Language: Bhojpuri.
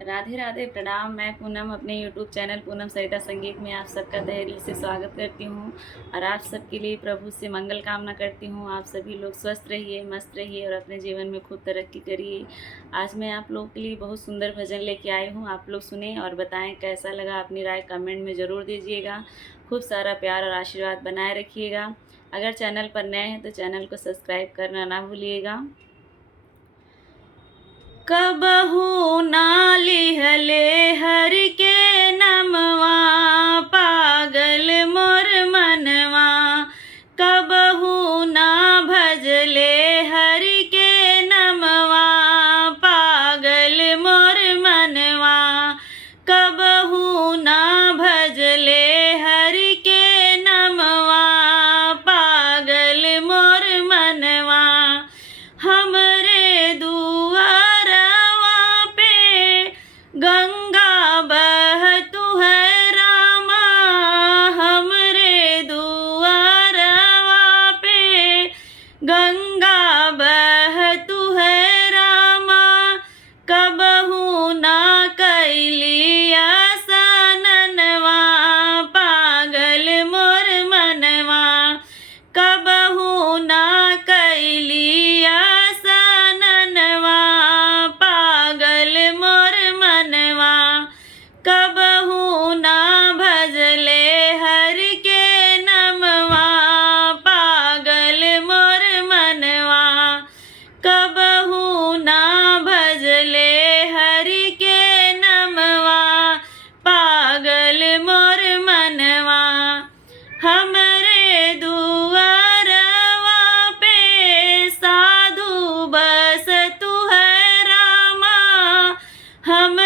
राधे राधे, प्रणाम। मैं पूनम अपने यूट्यूब चैनल पूनम सरिता संगीत में आप सबका तहे दिल से स्वागत करती हूँ और आप सबके लिए प्रभु से मंगल कामना करती हूँ। आप सभी लोग स्वस्थ रहिए, मस्त रहिए और अपने जीवन में खूब तरक्की करिए। आज मैं आप लोगों के लिए बहुत सुंदर भजन लेके आई हूँ। आप लोग सुने और बताएं कैसा लगा। अपनी राय कमेंट में ज़रूर दीजिएगा। खूब सारा प्यार और आशीर्वाद बनाए रखिएगा। अगर चैनल पर नए हैं तो चैनल को सब्सक्राइब करना ना भूलिएगा। कबहू ना लिहले हरि के नमवा, पागल मोर मनवा। कबहू ना भजले हरि के नमवा, पागल मोर मनवा। कबहू ना भजले हरि के नमवा, पागल मोर मनवा। हमरे दुआरवा पे गंगा बहतु है रामा। हमरे दुआरवा पे गंगा बहतु है रामा। कबहू ना कैलिया सननवा, पागल मोर मनवा। कबहू ना कैलिया सननवा, पागल मोर मनवा। कबहू ना भजले हरि के नमवा, पागल मोर मनवा। कबहू ना भजले हरि के नमवा, पागल मोर मनवा। हमरे दुआरवा पे साधु बसतु है रामा। हम